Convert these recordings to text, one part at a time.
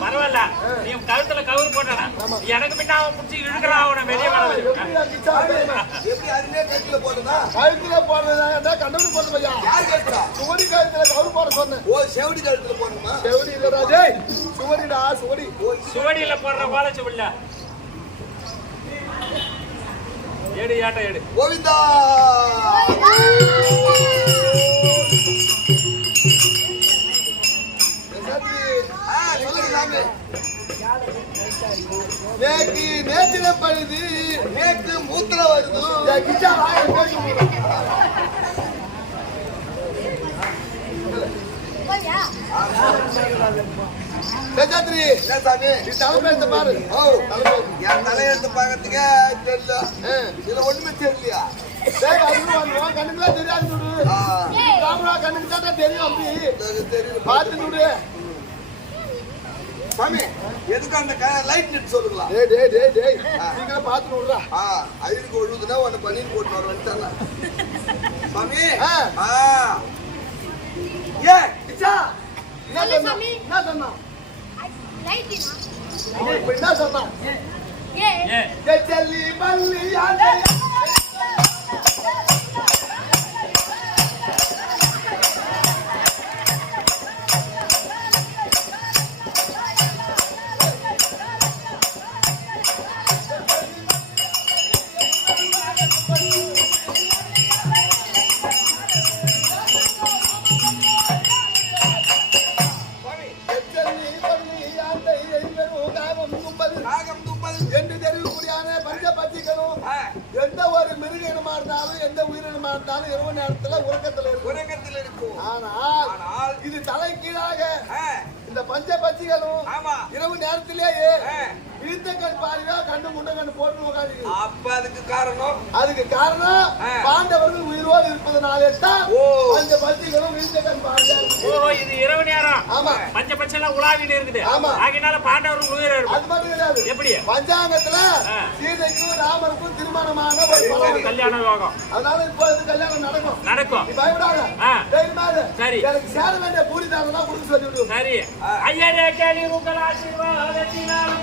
பரவாயில்ல, நீ கழுத்துல கவுரு போட்டானா எனக்கு பின்ன அவன் முடிச்சு இழுக்கிறான். அவனை வெளியே கழுத்துல போடுறதா கண்டவனு போடுறா சுவடி கழுத்துல கவுரு போட சொன்னேன். ஓ செவடி கழுத்துல போடணுமா? செவடி இல்லடா, சுவடிடா சுவடி. சுவடியில போடுற போல சுவடில ஏடு ஏட்ட ஏடு. கோவிந்தா நேற்று பழுது நேற்று மூத்திர வருது. தலைமையெடுத்து பாரு. என் தலையெடுத்து பாக்கிறதுக்கே தெரியல. இதுல ஒண்ணுமே தெரியலையா? கண்ணுக்குலாம் தெரியாது. கண்ணுக்கு தான் தெரியும். பார்த்து சாமி எதுக்கு அந்த லைட் சொல்லுங்களா? நீங்களும் பார்த்து விடுறா. ஐதுக்கு ஒழுதுனா உன்னை பனியன் போட்டு வர வந்துட்டாங்க சாமி. என்ன சொன்னா? என்ன சொன்னா? செல்லி பள்ளி எந்த ஒரு மிருகமா இருந்தாலும் எந்த உயிரினமா இருந்தாலும் இரவு நேரத்துல உறக்கத்துல இருக்கும். ஆனால் இது தலை கீழாக இந்த பஞ்ச பட்சிகளும் இரவு நேரத்திலேயே இழுத்தக்கண் பாருங்க கண்ணு முண்டை கண்ணு போட்டு உட்காந்து. அப்ப அதுக்கு காரணம் பாண்டவர்கள் உயிரோடு இருப்பதனாலே தான் பஞ்ச பட்சிகளும் இழுத்தக்கண் பாருங்க. இது இரவு நேரம். ஆமா, பஞ்ச பட்சி எல்லாம் உலாவிட்டு இருக்குது. ஆமா, ஆகினால பாண்டவர்கள் உயிரோடு இருக்கும். அது மட்டும் கிடையாது. எப்படி பஞ்சாங்கத்துல சீதைக்கும் ராமருக்கும் திருமணமான ஒரு கல்யாண யோகம். அதனால இப்போ இது கல்யாணம் நடக்கும். பயப்படாத. சரி, எனக்கு சேர வேண்டிய கூலிதாரனா கொடுத்து சொல்லிவிடு. சரி ஐயரே கேளி உங்கள் ஆசீர்வாதத்தினால்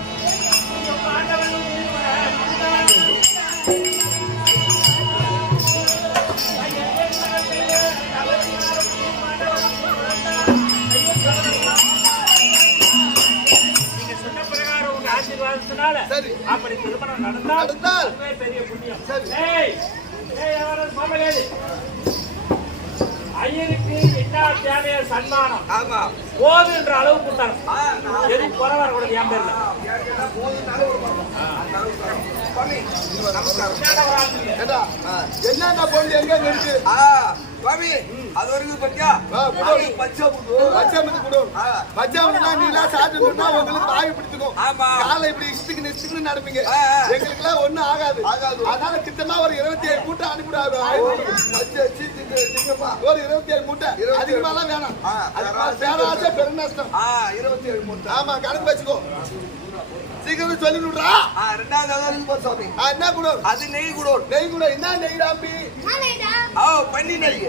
பாண்டவர்கள் நீங்க சொன்ன பிரகாரம் உங்க ஆசீர்வாதத்தினால அப்படி திருமணம் நடந்தால் பெரிய புண்ணியம். ஐயருக்கு என்ன தேவைய சன்மானம் போதுன்ற அளவு கொடுத்தாங்க. எதுவும் குறை வரக்கூடாது. என் பேர்ல என்ன பொண்ணு எங்க இருக்கு அது வரைக்கும் பச்சா சாப்பிட்டுனா உங்களுக்கு வாய் பிடிச்சுக்கும். காலை இப்படி இஷ்டுக்கு நடப்பீங்க. எங்களுக்கு எல்லாம் ஒண்ணும் ஆகாது. அதனால கிட்டமா ஒரு 27 மூட்டை அனுப்பிடாது. ஒரு 27 மூட்டை அதிகமாலாம் வேணாம். பேராசை பெரும் நஷ்டம். 27 மூட்டை. ஆமா, கணக்கு வச்சுக்கோ. சீக்கிரம் சொல்லி விடுறா. ரெண்டாவது சாமி என்ன கூட அது நெய் கூட என்ன நெய் டாம்பி? பண்ணி நெய்.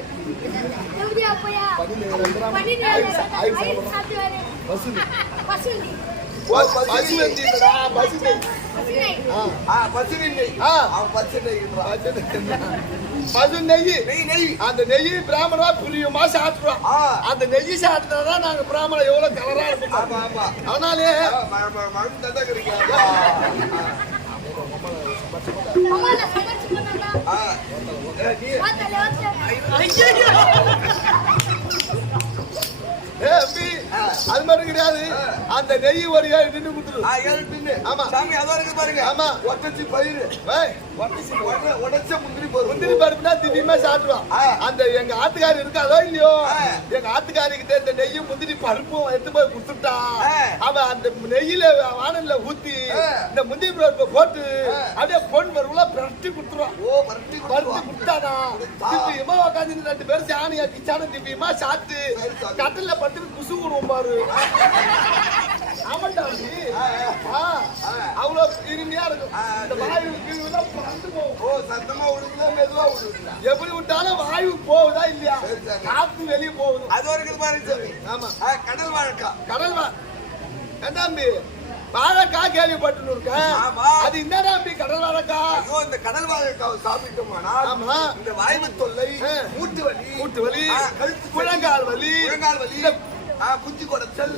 அந்த நெய் பிராமணா புரியுமா சாப்பிடுறோம். அந்த நெய் சாப்பிட்டதான் நாங்க பிராமணம் எவ்வளவு கலரா இருக்கும். அதனாலே அது மட்டும் கிடையாது. அந்த நெய் ஒரு 7 டின்னு கொடுத்துரு. 7 டின்னு. ஆமா சாமி, அதான் இருக்கு பாருங்க. ஆமா, ஒத்தச்சி பயிர் உடைச்ச முந்திரி பருப்புனா திடீர்னு சாப்பிடுவான். அந்த எங்க ஆத்துக்காரி இருக்காதோ இல்லையோ, எங்க ஆத்துக்காரி கிட்ட இந்த நெய்யும் முந்திரி பருப்பும் எடுத்து போய் கொடுத்துட்டா, அவன் அந்த நெய்யில வானல்ல ஊத்தி இந்த முந்திரி பருப்பை போட்டு அப்படியே பொன் பருப்புல பிரட்டி கொடுத்துருவான். பருத்தி கொடுத்தானா திவ்யமா உட்காந்து 2 பேரும் சாணியா கிச்சான திவ்யமா சாப்பிட்டு கட்டில பட்டு குசு விடுவோம் பாரு. ஆமாண்டா அவ்வளவு இனிமையா இருக்கும். இந்த வாயு சத்தமா விடுங்களா மெதுவா விடுங்களா? எப்படி விட்டாலும் வாயு போகுதா இல்லையா? காத்து வெளியே போகுது. அது வரைக்கும் பாருங்க. ஆமா கடல் வாழைக்காய் தம்பி, வாழைக்காய் கேள்விப்பட்டு இருக்கேன். அது என்னடா கடல் வாழைக்காய்? இந்த கடல் வாழைக்காய் சாப்பிட்டோம்னா இந்த வாய்வு தொல்லை, மூட்டு வலி, முழங்கால் வலி, குச்சி கொடைச்சல்,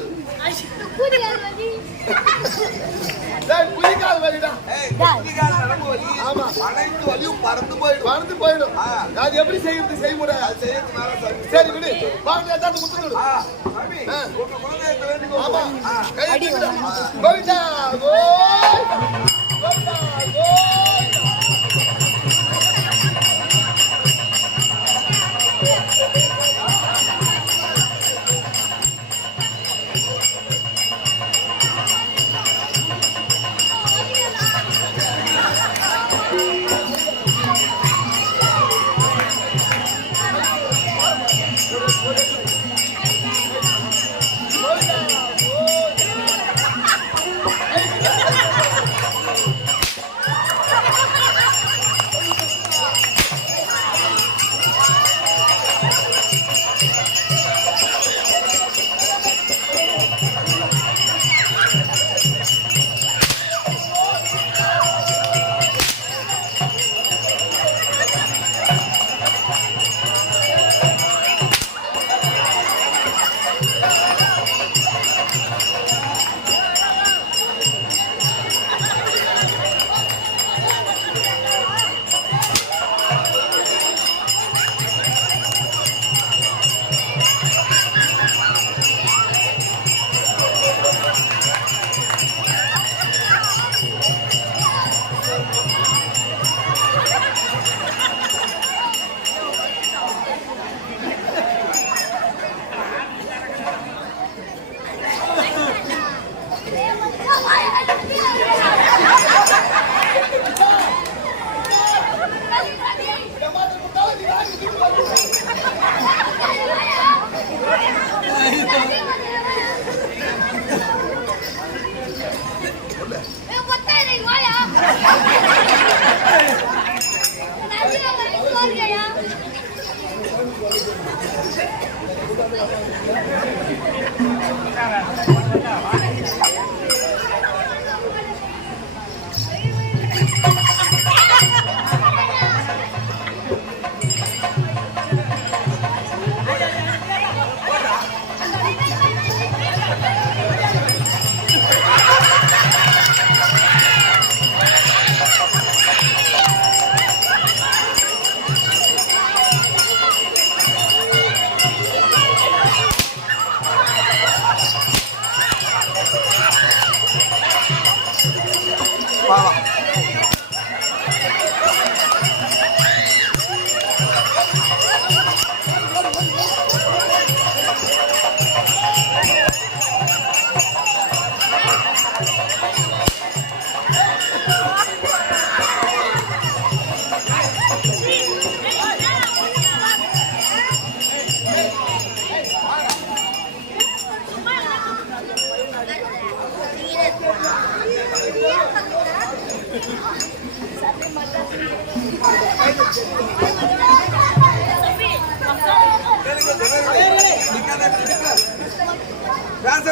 குதிகால் வலிடா, நரம்பு வலி, அனைத்து வலியும் பறந்து போயிடும். அது எப்படி செய்யறது? செய்முறை சரி விடு. கோவிந்தா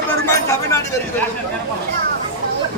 பெருமாள் தமிழ்நாடு வருகிறது.